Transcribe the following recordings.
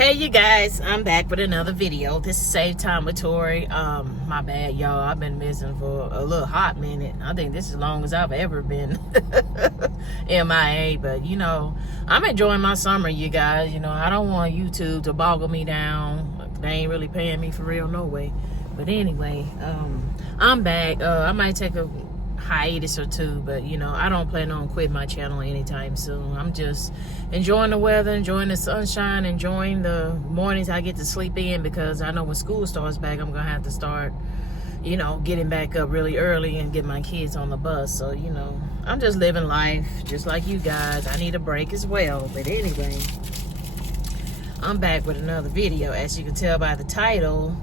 Hey you guys, I'm back with another video. This is Save Time with Tori. My bad y'all, I've been missing for a little hot minute. I think this is as long as I've ever been MIA, but you know, I'm enjoying my summer, you guys. You know, I don't want YouTube to boggle me down. They ain't really paying me for real, no way. But anyway, I'm back. I might take a hiatus or two, but you know, I don't plan on quitting my channel anytime soon. I'm just enjoying the weather, enjoying the sunshine, enjoying the mornings I get to sleep in, because I know when school starts back, I'm gonna have to start, you know, getting back up really early and get my kids on the bus. So, you know, I'm just living life just like you guys. I need a break as well. But anyway, I'm back with another video. As you can tell by the title,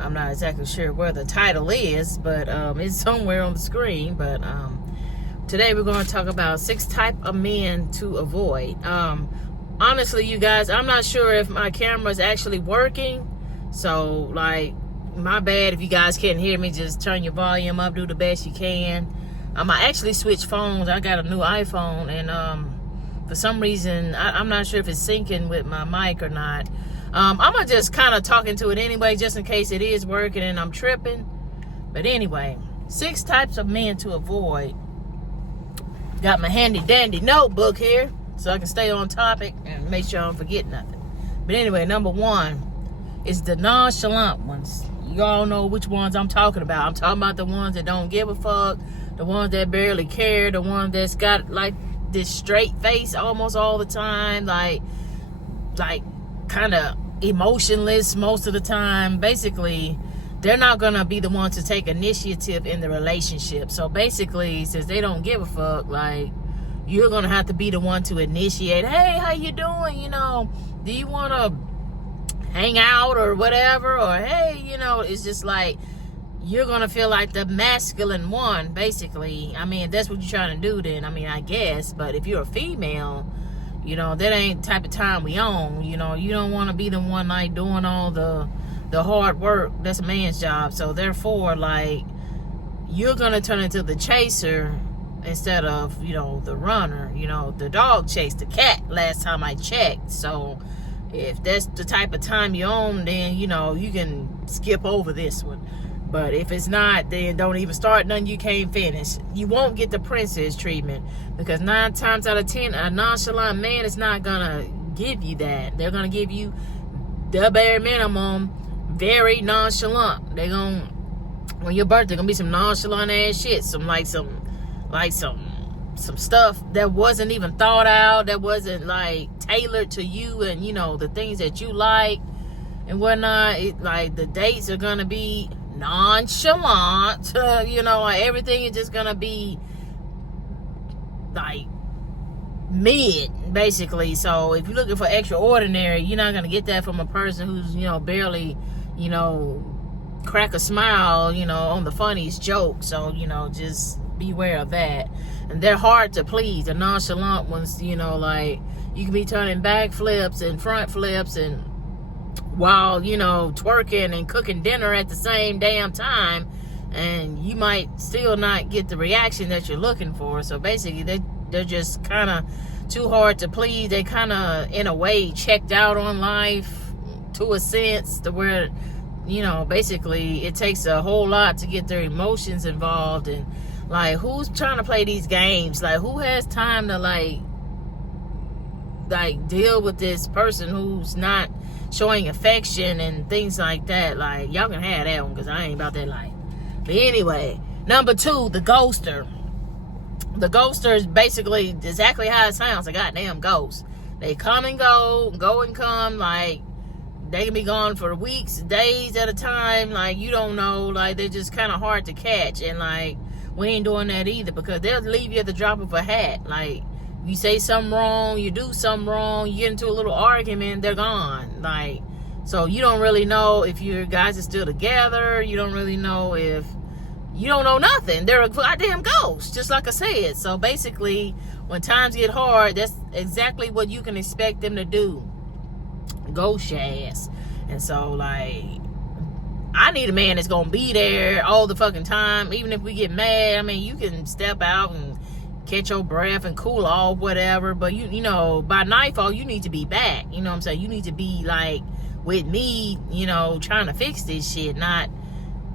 I'm not exactly sure where the title is, but it's somewhere on the screen. But today we're going to talk about 6 types of men to avoid. Honestly, you guys, I'm not sure if my camera is actually working. So, like, my bad if you guys can't hear me. Just turn your volume up, do the best you can. I actually switched phones. I got a new iPhone, and for some reason, I'm not sure if it's syncing with my mic or not. I'm gonna just kind of talk into it anyway, just in case it is working and I'm tripping. But anyway, 6 types of men to avoid. Got my handy dandy notebook here so I can stay on topic and make sure I don't forget nothing. But anyway, number 1 is the nonchalant ones. You all know which ones I'm talking about. I'm talking about the ones that don't give a fuck, the ones that barely care, the ones that's got like this straight face almost all the time, like kind of emotionless most of the time. Basically, they're not gonna be the one to take initiative in the relationship. So basically, since they don't give a fuck, like, you're gonna have to be the one to initiate. Hey, how you doing? You know, do you want to hang out or whatever? Or hey, you know, it's just like you're gonna feel like the masculine one, basically. I mean, if that's what you're trying to do, then I mean, I guess. But if you're a female, you know, that ain't the type of time we on. You know, you don't want to be the one like doing all the hard work. That's a man's job. So therefore, like, you're gonna turn into the chaser instead of, you know, the runner. You know, the dog chased the cat last time I checked. So if that's the type of time you're on, then, you know, you can skip over this one. But if it's not, then don't even start nothing you can't finish. You won't get the princess treatment, because 9 times out of 10, a nonchalant man is not gonna give you that. They're gonna give you the bare minimum, very nonchalant. They gonna, on your birthday, gonna be some nonchalant ass shit, some stuff that wasn't even thought out, that wasn't like tailored to you and, you know, the things that you like and whatnot. Like, the dates are gonna be nonchalant, you know, everything is just gonna be like mid, basically. So if you're looking for extraordinary, you're not gonna get that from a person who's, you know, barely, you know, crack a smile, you know, on the funniest joke. So, you know, just beware of that. And they're hard to please. The nonchalant ones, you know, like, you can be turning back flips and front flips and while, you know, twerking and cooking dinner at the same damn time, and you might still not get the reaction that you're looking for. So basically, they're just kind of too hard to please. They kind of, in a way, checked out on life to a sense, to where, you know, basically it takes a whole lot to get their emotions involved. And like, who's trying to play these games? Like, who has time to like deal with this person who's not showing affection and things like that? Like, y'all can have that one, because I ain't about that life. But anyway, number 2, the ghoster. The ghoster is basically exactly how it sounds, a goddamn ghost. They come and go and come. Like, they can be gone for weeks, days at a time. Like, you don't know. Like, they're just kind of hard to catch. And like, we ain't doing that either, because they'll leave you at the drop of a hat. Like, you say something wrong, you do something wrong, you get into a little argument, they're gone. Like, so you don't really know if your guys are still together. You don't really know if, you don't know nothing. They're a goddamn ghost, just like I said. So basically, when times get hard, that's exactly what you can expect them to do. Ghost your ass. And so, like, I need a man that's gonna be there all the fucking time. Even if we get mad, I mean, you can step out and catch your breath and cool off, whatever. But you know, by nightfall, you need to be back. You know what I'm saying? You need to be like with me, you know, trying to fix this shit, not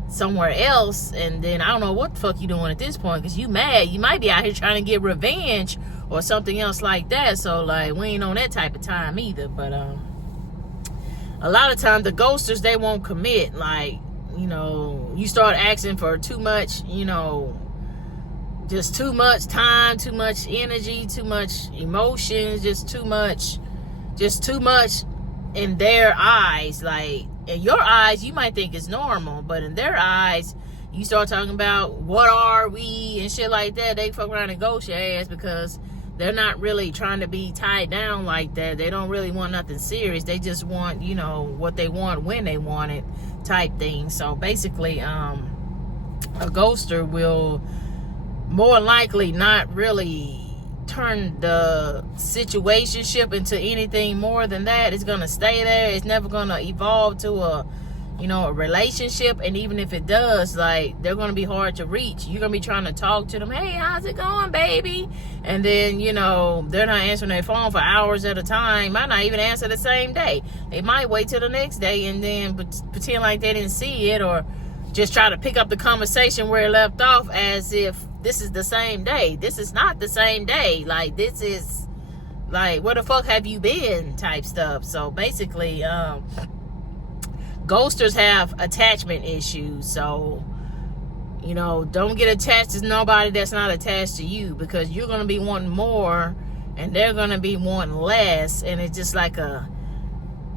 somewhere else. And then I don't know what the fuck you doing at this point, because you mad. You might be out here trying to get revenge or something else like that. So like, we ain't on that type of time either. But a lot of times the ghosters, they won't commit. Like, you know, you start asking for too much, you know, just too much time, too much energy, too much emotions, just too much in their eyes. Like, in your eyes, you might think it's normal, but in their eyes, you start talking about what are we and shit like that, they fuck around and ghost your ass, because they're not really trying to be tied down like that. They don't really want nothing serious. They just want, you know, what they want when they want it type thing. So basically, a ghoster will more likely not really turn the situationship into anything more than that. It's gonna stay there. It's never gonna evolve to a, you know, a relationship. And even if it does, like, they're gonna be hard to reach. You're gonna be trying to talk to them, hey, how's it going, baby? And then, you know, they're not answering their phone for hours at a time. Might not even answer the same day. They might wait till the next day and then pretend like they didn't see it, or just try to pick up the conversation where it left off as if this is the same day. This is not the same day. Like, this is like, where the fuck have you been type stuff. So basically, ghosters have attachment issues. So, you know, don't get attached to nobody that's not attached to you, because you're going to be wanting more and they're going to be wanting less. And it's just like a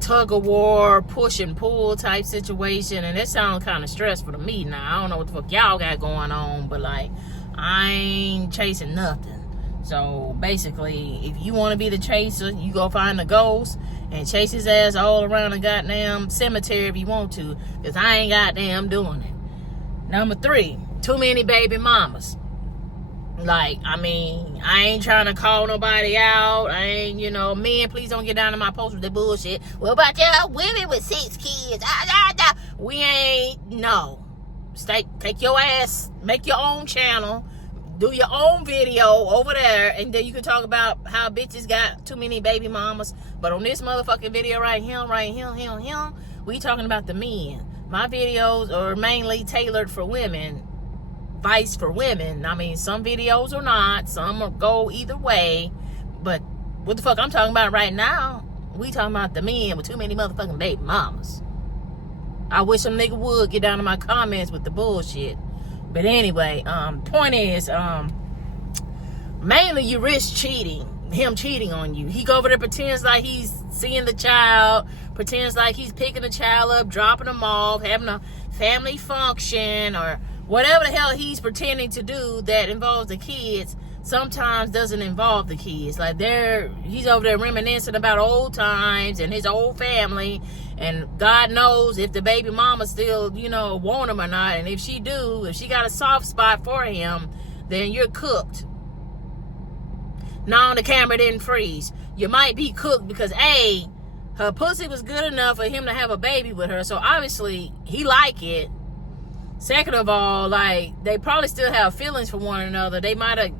tug of war, push and pull type situation. And it sounds kind of stressful to me. Now, I don't know what the fuck y'all got going on, but like, I ain't chasing nothing. So basically, if you want to be the chaser, you go find the ghost and chase his ass all around the goddamn cemetery if you want to, because I ain't goddamn doing it. Number 3, too many baby mamas. Like, I mean, I ain't trying to call nobody out. I ain't, you know, men, please don't get down to my post with the bullshit. What about y'all women with 6 kids? We ain't, no. Take your ass, make your own channel, do your own video over there, and then you can talk about how bitches got too many baby mamas. But on this motherfucking video right here, we talking about the men. My videos are mainly tailored for women, advice for women. I mean, some videos are not, some will go either way, but what the fuck I'm talking about right now, we talking about the men with too many motherfucking baby mamas. I wish some nigga would get down in my comments with the bullshit. But anyway, point is, mainly you risk cheating. Him cheating on you. He go over there, pretends like he's seeing the child, pretends like he's picking the child up, dropping them off, having a family function, or whatever the hell he's pretending to do that involves the kids. Sometimes doesn't involve the kids. Like, he's over there reminiscing about old times and his old family, and God knows if the baby mama still, you know, want him or not. And if she got a soft spot for him, then you're cooked. No, the camera didn't freeze. You might be cooked because A, her pussy was good enough for him to have a baby with her, so obviously he like it. Second of all, like, they probably still have feelings for one another. They might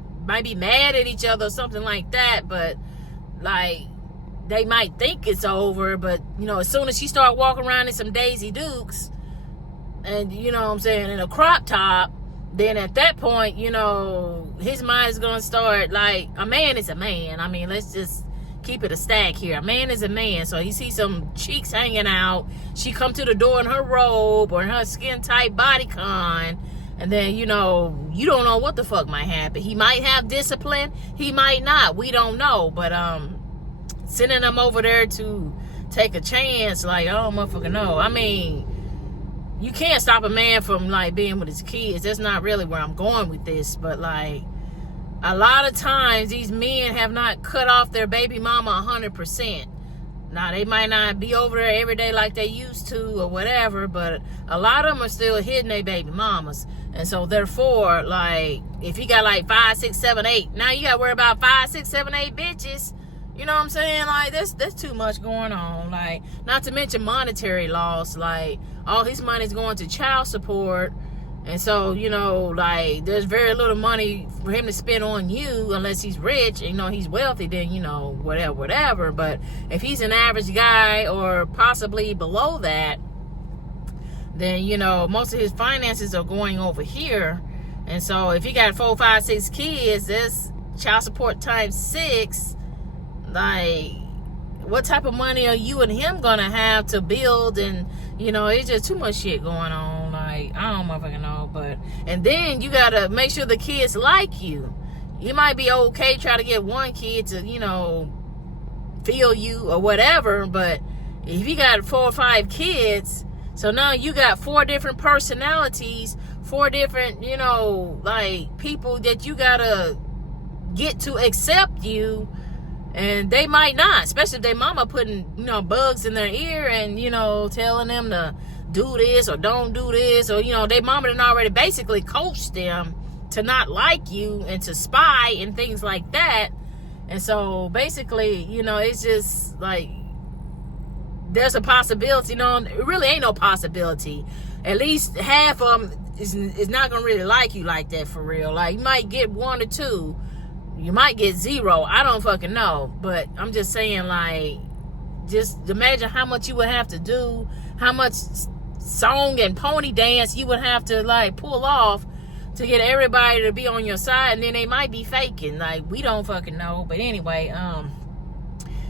be mad at each other or something like that, but like, they might think it's over. But, you know, as soon as she start walking around in some Daisy Dukes and, you know what I'm saying, in a crop top, then at that point, you know, his mind is going to start, like, a man is a man. I mean, let's just keep it a stack here. A man is a man. So he sees some cheeks hanging out. She come to the door in her robe or in her skin tight bodycon. And then, you know, you don't know what the fuck might happen. He might have discipline. He might not. We don't know. But sending them over there to take a chance, like, I don't motherfucking know. I mean, you can't stop a man from, like, being with his kids. That's not really where I'm going with this. But, like, a lot of times these men have not cut off their baby mama 100%. Now, they might not be over there every day like they used to or whatever, but a lot of them are still hitting their baby mamas. And so, therefore, like, if you got, like, 5, 6, 7, 8, now you got to worry about 5, 6, 7, 8 bitches. You know what I'm saying? Like, that's too much going on. Like, not to mention monetary loss. Like, all his money's going to child support. And so, you know, like, there's very little money for him to spend on you unless he's rich, you know, he's wealthy, then, you know, whatever. But if he's an average guy or possibly below that, then, you know, most of his finances are going over here. And so if he got 4, 5, 6 kids, that's child support times 6. Like, what type of money are you and him gonna have to build? And, you know, it's just too much shit going on. Like, I don't motherfucking know. But, and then you gotta make sure the kids like you. You might be okay try to get one kid to, you know, feel you or whatever, but if you got 4 or 5 kids, so now you got 4 different personalities, 4 different, you know, like, people that you gotta get to accept you. And they might not, especially if their mama putting, you know, bugs in their ear and, you know, telling them to do this or don't do this. Or, you know, their mama done already basically coached them to not like you and to spy and things like that. And so basically, you know, it's just like, there's a possibility. You know, it really ain't no possibility. At least half of them is not going to really like you like that for real. Like, you might get 1 or 2. You might get 0. I don't fucking know. But I'm just saying, like, just imagine how much you would have to do, how much song and pony dance you would have to, like, pull off to get everybody to be on your side. And then they might be faking. Like, we don't fucking know. But anyway,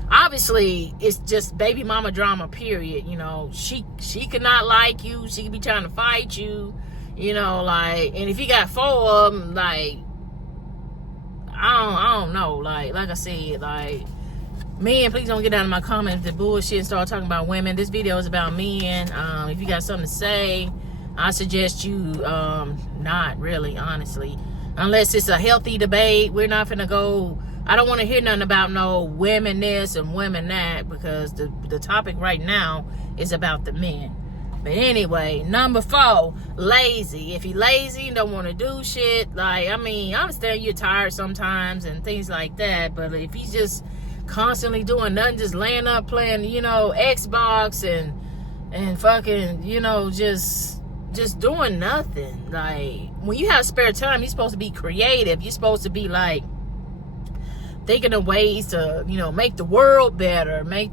obviously, it's just baby mama drama, period. You know, she could not like you. She could be trying to fight you. You know, like, and if you got 4 of them, like, I don't know. Like I said, like, men, please don't get down in my comments the bullshit and start talking about women. This video is about men. If you got something to say, I suggest you not really, honestly. Unless it's a healthy debate. We're not finna go. I don't want to hear nothing about no women this and women that, because the topic right now is about the men. But anyway, number 4, lazy. If you're lazy and don't want to do shit, like, I mean, I understand you're tired sometimes and things like that, but if he's just constantly doing nothing, just laying up playing, you know, Xbox and fucking, you know, just doing nothing. Like, when you have spare time, you're supposed to be creative. You're supposed to be, like, thinking of ways to, you know, make the world better, make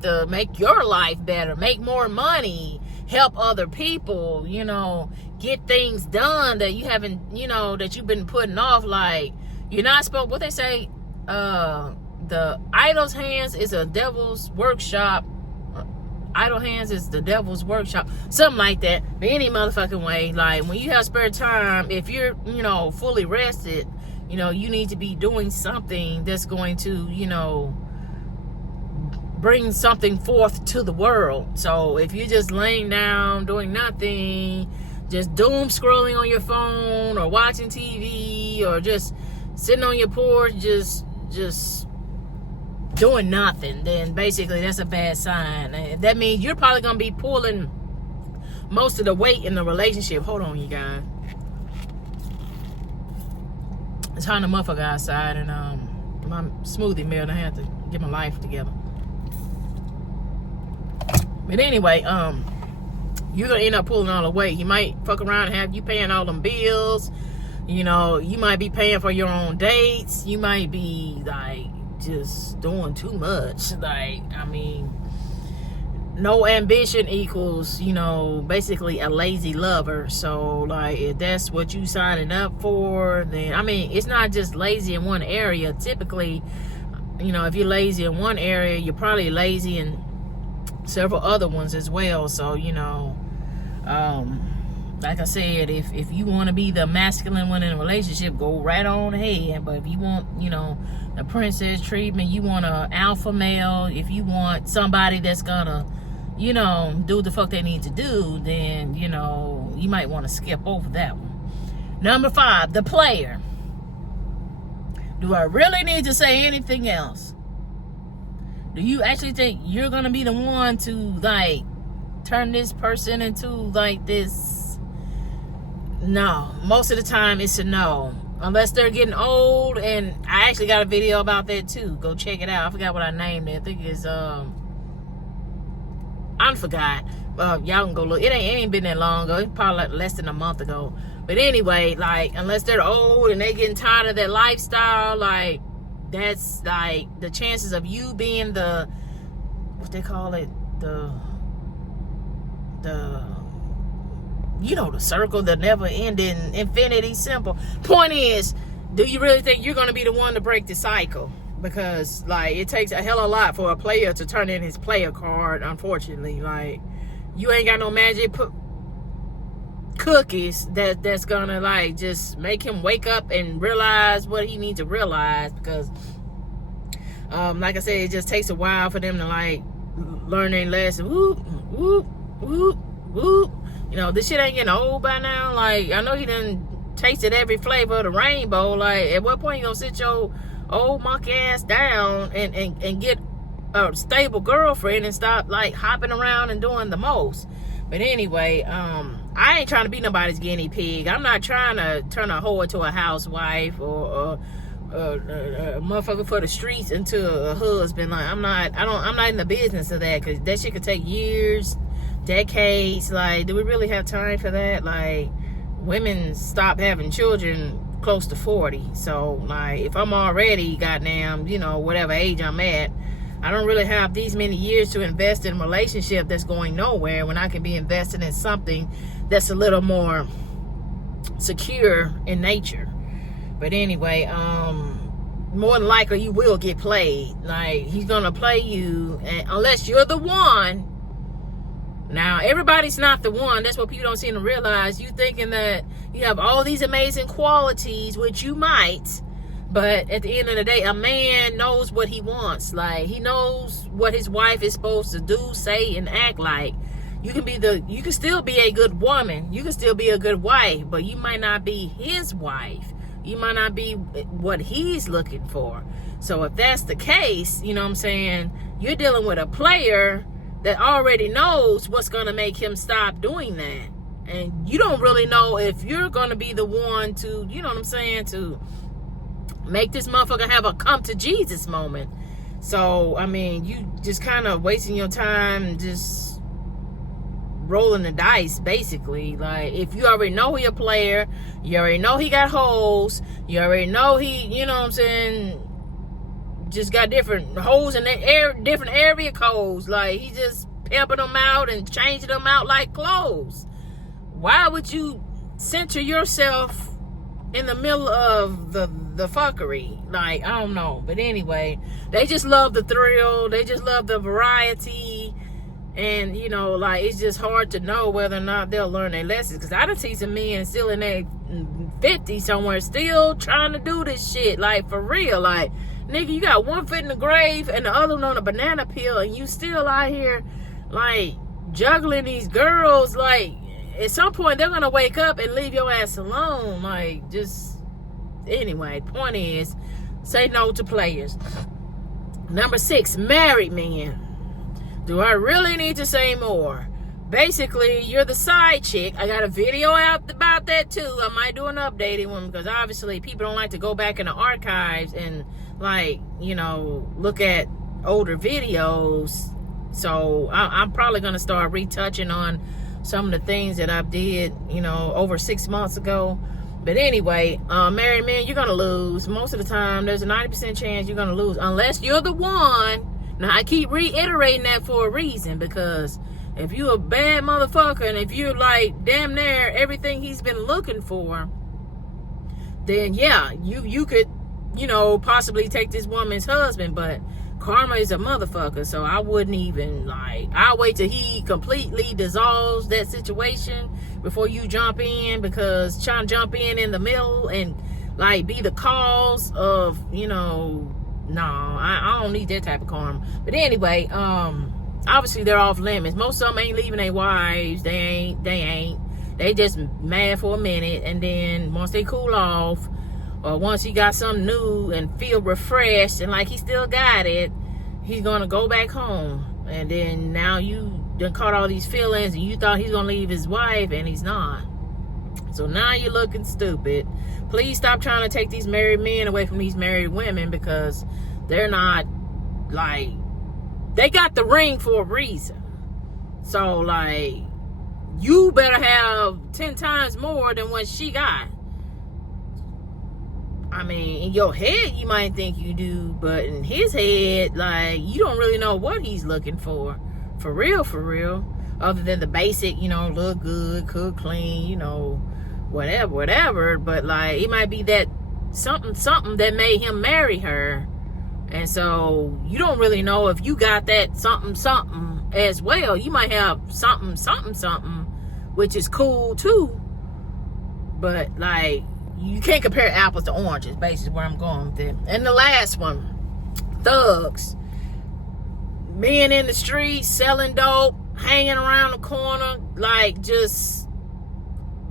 your life better, make more money, help other people, you know, get things done that you haven't, you know, that you've been putting off. Like, you're not supposed, what they say, the idle's hands is a devil's workshop. Idle hands is the devil's workshop, something like that. But any motherfucking way, like, when you have spare time, if you're, you know, fully rested, you know, you need to be doing something that's going to, you know, bring something forth to the world. So if you're just laying down doing nothing, just doom scrolling on your phone or watching TV or just sitting on your porch just doing nothing, then basically that's a bad sign. And that means you're probably gonna be pulling most of the weight in the relationship. Hold on, you guys. It's hot in the motherfucker outside, and my smoothie melt. I have to get my life together. But anyway, you're gonna end up pulling all the weight. You might fuck around and have you paying all them bills. You know, you might be paying for your own dates. You might be, like, just doing too much. Like, I mean, no ambition equals, you know, basically a lazy lover. So, like, if that's what you signing up for, then, I mean, it's not just lazy in one area. Typically, you know, if you're lazy in one area, you're probably lazy in several other ones as well. So, you know, like I said, if you want to be the masculine one in a relationship, go right on ahead. But if you want, you know, the princess treatment, you want an alpha male, if you want somebody that's gonna, you know, do the fuck they need to do, then, you know, you might want to skip over that one. Number 5, the player. Do I really need to say anything else? Do you actually think you're gonna be the one to, like, turn this person into, like, this? No. Most of the time it's a no. Unless they're getting old, and I actually got a video about that too. Go check it out. I forgot what I named it. I think it's I forgot. Y'all can go look. It ain't been that long ago. It's probably like less than a month ago. But anyway, like, unless they're old and they getting tired of that lifestyle, like, that's like the chances of you being the, what they call it, the you know, the circle, the never ending infinity symbol. Point is, do you really think you're going to be the one to break the cycle? Because, like, it takes a hell of a lot for a player to turn in his player card, unfortunately. Like, you ain't got no magic cookies that's going to, like, just make him wake up and realize what he needs to realize. Because, like I said, it just takes a while for them to, like, learn their lesson. Whoop, whoop, whoop, whoop. You know, this shit ain't getting old by now. Like, I know he done tasted every flavor of the rainbow. Like, at what point you gonna sit your old monkey ass down and get a stable girlfriend and stop, like, hopping around and doing the most? But anyway, I ain't trying to be nobody's guinea pig. I'm not trying to turn a hoe into a housewife or a motherfucker for the streets into a husband. Like, I'm not in the business of that, because that shit could take years, decades. Like, do we really have time for that? Like, women stop having children close to 40. So, like, if I'm already goddamn, you know, whatever age I'm at, I don't really have these many years to invest in a relationship that's going nowhere, when I can be invested in something that's a little more secure in nature. But anyway, more than likely you will get played. Like, he's gonna play you, and unless you're the one. Now, everybody's not the one. That's what people don't seem to realize. You thinking that you have all these amazing qualities, which you might, but at the end of the day, a man knows what he wants. Like, he knows what his wife is supposed to do, say, and act like. You can still be a good woman. You can still be a good wife, but you might not be his wife. You might not be what he's looking for. So if that's the case, you know what I'm saying, you're dealing with a player that already knows what's going to make him stop doing that. And you don't really know if you're going to be the one to, you know what I'm saying, to make this motherfucker have a come to Jesus moment. So, I mean, you just kind of wasting your time just rolling the dice, basically. Like, if you already know he a player, you already know he got holes, you already know he, you know what I'm saying, just got different holes in the different area codes. Like, he just pimping them out and changing them out like clothes. Why would you center yourself in the middle of the fuckery? Like, I don't know. But anyway, they just love the thrill. They just love the variety. And, you know, like, it's just hard to know whether or not they'll learn their lessons. Because I done see some men still in their 50s somewhere still trying to do this shit. Like, for real. Like, nigga, you got one foot in the grave and the other one on a banana peel, and you still out here, like, juggling these girls. Like, at some point, they're going to wake up and leave your ass alone. Like, just, anyway, point is, say no to players. Number 6, married men. Do I really need to say more? Basically, you're the side chick. I got a video out about that, too. I might do an updated one, because obviously people don't like to go back in the archives and, like, you know, look at older videos. So I'm probably going to start retouching on some of the things that I did, you know, over 6 months ago. But anyway, married men, you're going to lose. Most of the time, there's a 90% chance you're going to lose, unless you're the one. Now, I keep reiterating that for a reason, because if you're a bad motherfucker, and if you're, like, damn near everything he's been looking for, then yeah, you could, you know, possibly take this woman's husband. But karma is a motherfucker, so I wouldn't even, like, I'll wait till he completely dissolves that situation before you jump in, because trying to jump in the middle and, like, be the cause of, you know, no, I don't need that type of karma. But anyway, obviously they're off limits. Most of them ain't leaving their wives. They ain't. They just mad for a minute, and then once they cool off, or once he got something new and feel refreshed and like he still got it, he's gonna go back home. And then now you done caught all these feelings, and you thought he's gonna leave his wife, and he's not. So now you're looking stupid. Please stop trying to take these married men away from these married women, because they're not, like, they got the ring for a reason. So, like, you better have 10 times more than what she got. I mean, in your head, you might think you do, but in his head, like, you don't really know what he's looking for. For real. Other than the basic, you know, look good, cook clean, you know, whatever. But, like, it might be that something that made him marry her. And so, you don't really know if you got that something as well. You might have something, which is cool, too. But, like, you can't compare apples to oranges, basically where I'm going with it. And the last one, thugs. Men in the streets, selling dope, hanging around the corner, like just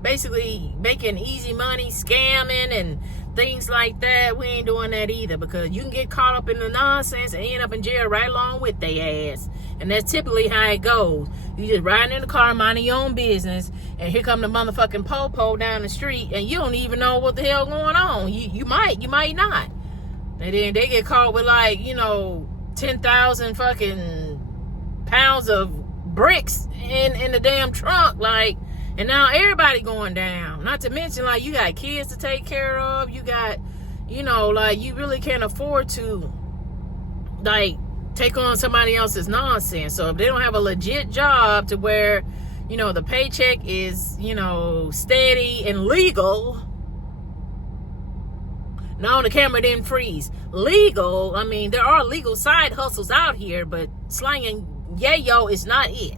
basically making easy money, scamming and things like that. We ain't doing that either, because you can get caught up in the nonsense and end up in jail right along with their ass. And that's typically how it goes. You just riding in the car, minding your own business, and here come the motherfucking po-po down the street, and you don't even know what the hell going on. You might not. And then they get caught with, like, you know, 10,000 fucking pounds of bricks in the damn trunk, like, and now everybody going down. Not to mention, like, you got kids to take care of. You got, you know, like, you really can't afford to, like, take on somebody else's nonsense. So if they don't have a legit job to where, you know, the paycheck is, you know, steady and legal. No, the camera didn't freeze. Legal, I mean, there are legal side hustles out here, but slanging yayo is not it.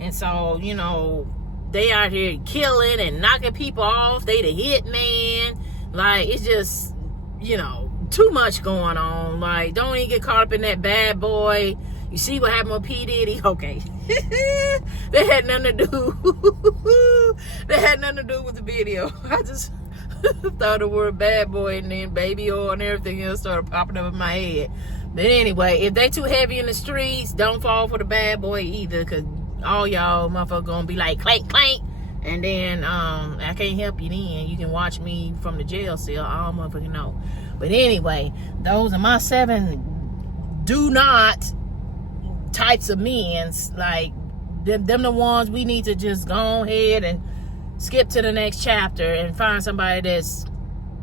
And so, you know, they out here killing and knocking people off. They the hitman. Like, it's just, you know, too much going on. Like, don't even get caught up in that bad boy. You see what happened with P. Diddy? Okay. That had nothing to do. That had nothing to do with the video. I just thought the word bad boy, and then baby oil and everything else started popping up in my head. But anyway, if they too heavy in the streets, don't fall for the bad boy either, because all y'all motherfuckers gonna be like clank clank, and then I can't help you then. You can watch me from the jail cell. I don't motherfucking know. But anyway, those are my 7 do not types of men's. Like, them the ones we need to just go ahead and skip to the next chapter and find somebody that's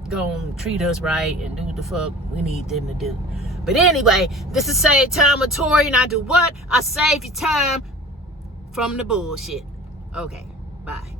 gonna treat us right and do what the fuck we need them to do. But anyway, this is Save Time with Tori, and I do what? I save you time from the bullshit. Okay, bye.